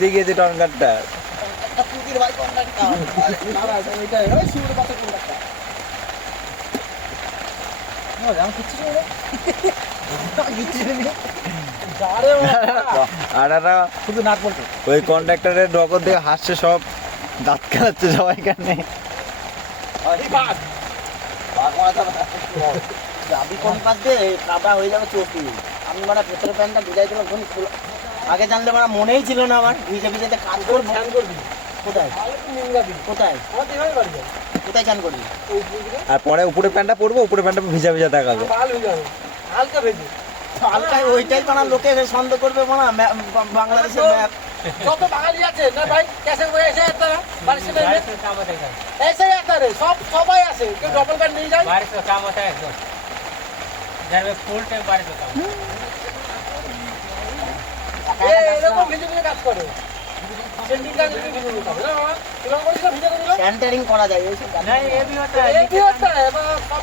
দিয়ে গিয়েছে টনকারটা। পুতির ভাই কন্ডাক্টর ওইটাই ওই শুরু পাতা কন্ডাক্টর আমি কিচ্ছু আর একটা শুধু নাট বলতো ওই কন্ডাক্টরের নগদ দিয়ে হাসছে সব, দাঁত খেলাচ্ছে সবাই এখানে। যাবি কোন পাশ দিয়ে কাদা হয়ে যাবে চোখি। আমি মানে ভেতরে প্যান্টটা ভিজাই দিলাম আগে জানলে মানে মনেই ছিল না আমার ভিজে ভিজেতে কাজ করবো। কোথায় কোথায় কোথায় চান করবি? আর পরে উপরে প্যান্টটা পরবো, উপরে প্যান্টটা ভিজা ভিজা দেখাবে। হালকায় ওইটাই মানে লোকে সন্দেহ করবে মানে বাংলাদেশের ম্যাপ কত বাঙালি আছে না ভাই, ক্যাশে বয়ে এসে একটা বাড়ির সাথে এসে একটা রে সব সবাই আছে, কেউ ডবল প্যান্ট নিয়ে যায়। बारिश का काम होता है एकदम घर में फुल टाइम बारिश का काम। এরকম ভিজে ভিজে কাজ করে সেন্টিং কাজ ভিজে ভিজে কাজ না বাবা, এরকম করে ভিজে করে স্যানিটারিং করা যায় এইসব नहीं ये भी होता है এই কি হচ্ছে সব